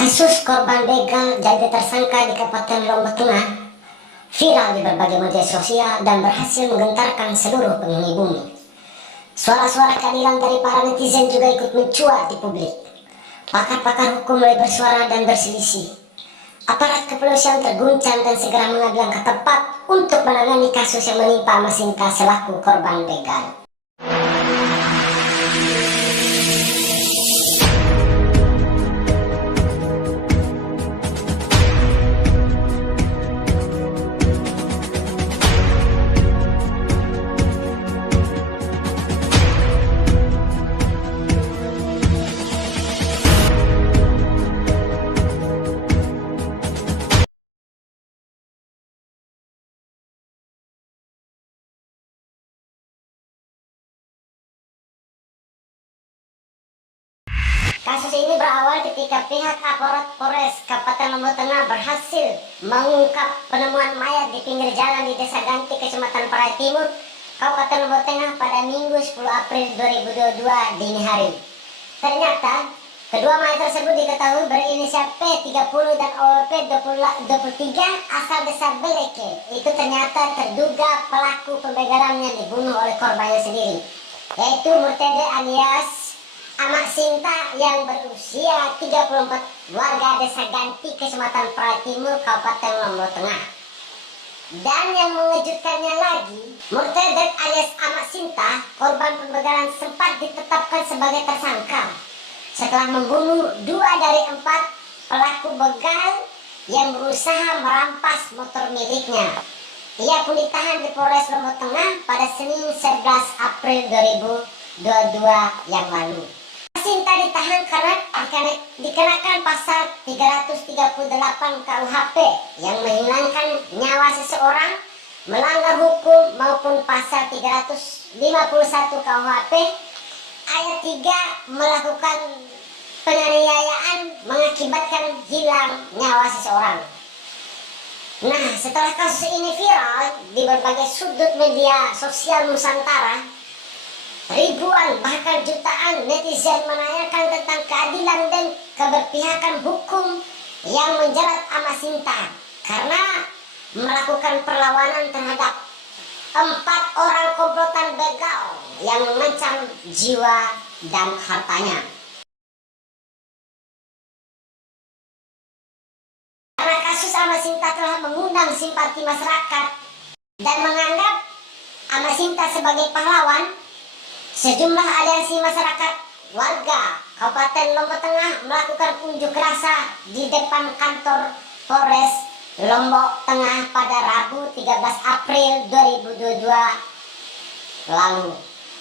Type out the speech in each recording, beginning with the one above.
Kasus korban begal jadi tersangka di Kabupaten Lombok Tengah viral di berbagai media sosial dan berhasil menggentarkan seluruh penghuni bumi. Suara-suara keadilan dari para netizen juga ikut mencuat di publik. Pakar-pakar hukum mulai bersuara dan berselisih. Aparat kepolisian terguncang dan segera mengambil langkah tepat untuk menangani kasus yang menimpa Masinta selaku korban begal. Kasus ini berawal ketika pihak aparat Polres Kabupaten Lombok Tengah berhasil mengungkap penemuan mayat di pinggir jalan di Desa Ganti, Kecamatan Parai Timur, Kabupaten Lombok Tengah pada Minggu 10 April 2022 dini hari. Ternyata, kedua mayat tersebut diketahui berinisial P30 dan OP 23 asal Desa Beleke. Itu ternyata terduga pelaku pembegalan yang dibunuh oleh korbannya sendiri, yaitu Murtede alias Amak Sinta yang berusia 34, warga Desa Ganti, Kecamatan Parai Timur, Kabupaten Lombok Tengah. Dan yang mengejutkannya lagi, Murtede alias Amak Sinta, korban pembegalan, sempat ditetapkan sebagai tersangka setelah membunuh 2 dari 4 pelaku begal yang berusaha merampas motor miliknya. Ia pun ditahan di Polres Lombok Tengah pada Senin 11 April 2022 yang lalu. Sinta ditahan karena dikenakan pasal 338 KUHP yang menghilangkan nyawa seseorang, melanggar hukum, maupun pasal 351 KUHP ayat 3 melakukan penganiayaan mengakibatkan hilang nyawa seseorang. Nah, setelah kasus ini viral di berbagai sudut media sosial Nusantara, ribuan bahkan jutaan netizen menanyakan tentang keadilan dan keberpihakan hukum yang menjerat Amak Sinta karena melakukan perlawanan terhadap 4 orang komplotan begal yang mengancam jiwa dan hartanya. Karena kasus Amak Sinta telah mengundang simpati masyarakat dan menganggap Amak Sinta sebagai pahlawan, sejumlah aliansi masyarakat warga Kabupaten Lombok Tengah melakukan unjuk rasa di depan kantor Polres Lombok Tengah pada Rabu 13 April 2022 lalu.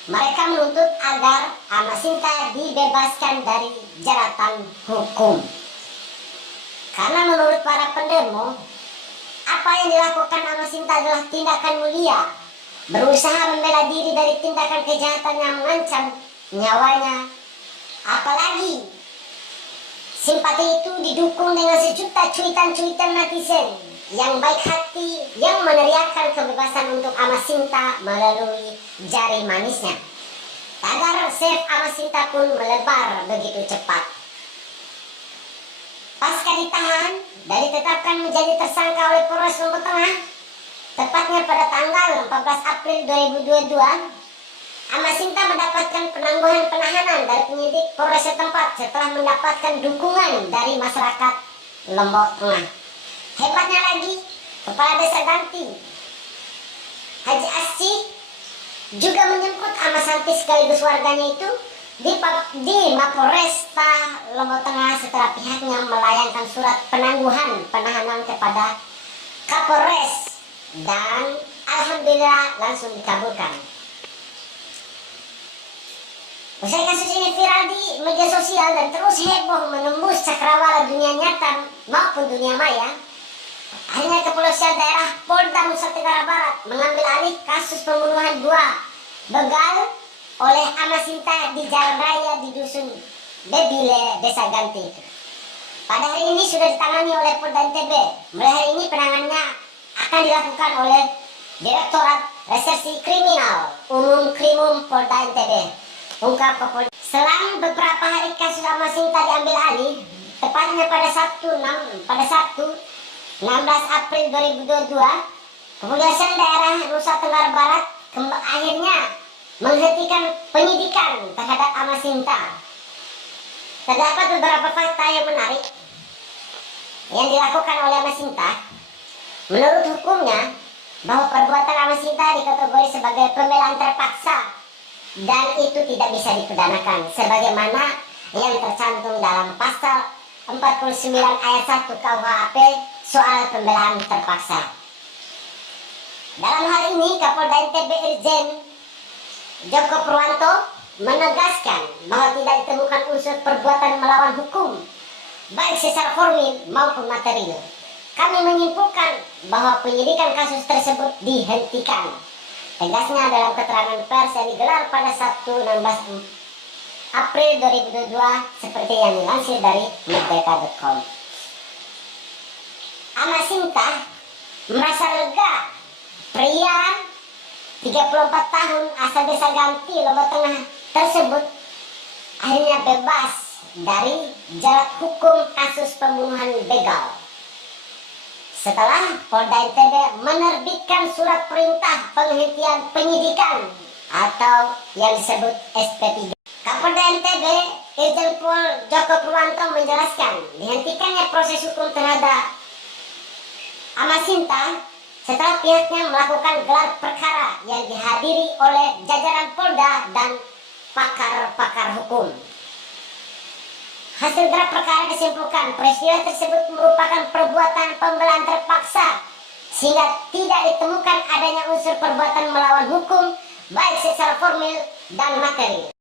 Mereka menuntut agar Amak Sinta dibebaskan dari jeratan hukum. Karena menurut para pendemo, apa yang dilakukan Amak Sinta adalah tindakan mulia, berusaha membela diri dari tindakan kejahatan yang mengancam nyawanya. Apalagi simpati itu didukung dengan sejuta cuitan-cuitan netizen yang baik hati yang meneriakkan kebebasan untuk Amak Sinta melalui jari manisnya. Tagar Save Amak Sinta pun melebar begitu cepat. Pasca ditahan dan ditetapkan menjadi tersangka oleh Polres Lombok Tengah, tepatnya pada tanggal 14 April 2022, Amak Sinta mendapatkan penangguhan penahanan dari penyidik Polres setempat setelah mendapatkan dukungan dari masyarakat Lombok Tengah. Hebatnya lagi, Kepala Desa Ganti, Haji Asci, juga menjemput Amak Santi sekaligus warganya itu di Mapolresta Lombok Tengah setelah pihaknya melayangkan surat penangguhan penahanan kepada Kapolres. Dan alhamdulillah langsung dikabulkan. Usai kasus ini viral di media sosial dan terus heboh menembus cakrawala dunia nyata maupun dunia maya, akhirnya kepolisian daerah Polda Nusa Tenggara Barat mengambil alih kasus pembunuhan 2 begal oleh Amak Sinta di jalan raya di Dusun Bebile, Desa Ganti. Pada hari ini sudah ditangani oleh Polda NTB. Mulai hari ini penanganannya akan dilakukan oleh Direktorat Reserse Kriminal Umum Krimum Polda NTB. Ungkap Kapolda. Selang beberapa hari kasus Amak Sinta diambil alih, tepatnya pada Sabtu 16 April 2022, Kepolisian Daerah Nusa Tenggara Barat akhirnya menghentikan penyidikan terhadap Amasinta. Terdapat beberapa fakta yang menarik yang dilakukan oleh Amasinta. Menurut hukumnya, bahwa perbuatan Amasinta dikategori sebagai pembelaan terpaksa dan itu tidak bisa dipidanakan sebagaimana yang tercantum dalam pasal 49 ayat 1 KUHP soal pembelaan terpaksa. Dalam hal ini, Kapolda NTB Irjen Joko Purwanto menegaskan bahwa tidak ditemukan unsur perbuatan melawan hukum, baik secara formil maupun material. Kami menyimpulkan bahwa penyidikan kasus tersebut dihentikan. Tegasnya dalam keterangan pers yang digelar pada Sabtu 16 April 2022 seperti yang dilansir dari merdeka.com. Amasinta merasa lega. Pria 34 tahun asal desa Ganti, Lombok Tengah tersebut akhirnya bebas dari jerat hukum kasus pembunuhan begal setelah Polda NTB menerbitkan surat perintah penghentian penyidikan atau yang disebut SP3. Kapolda NTB Irjen Pol Joko Purwanto menjelaskan dihentikannya proses hukum terhadap Amasinta setelah pihaknya melakukan gelar perkara yang dihadiri oleh jajaran Polda dan pakar-pakar hukum. Hasil gelar perkara disimpulkan peristiwa tersebut merupakan perbuatan pembelaan terpaksa sehingga tidak ditemukan adanya unsur perbuatan melawan hukum baik secara formil dan materi.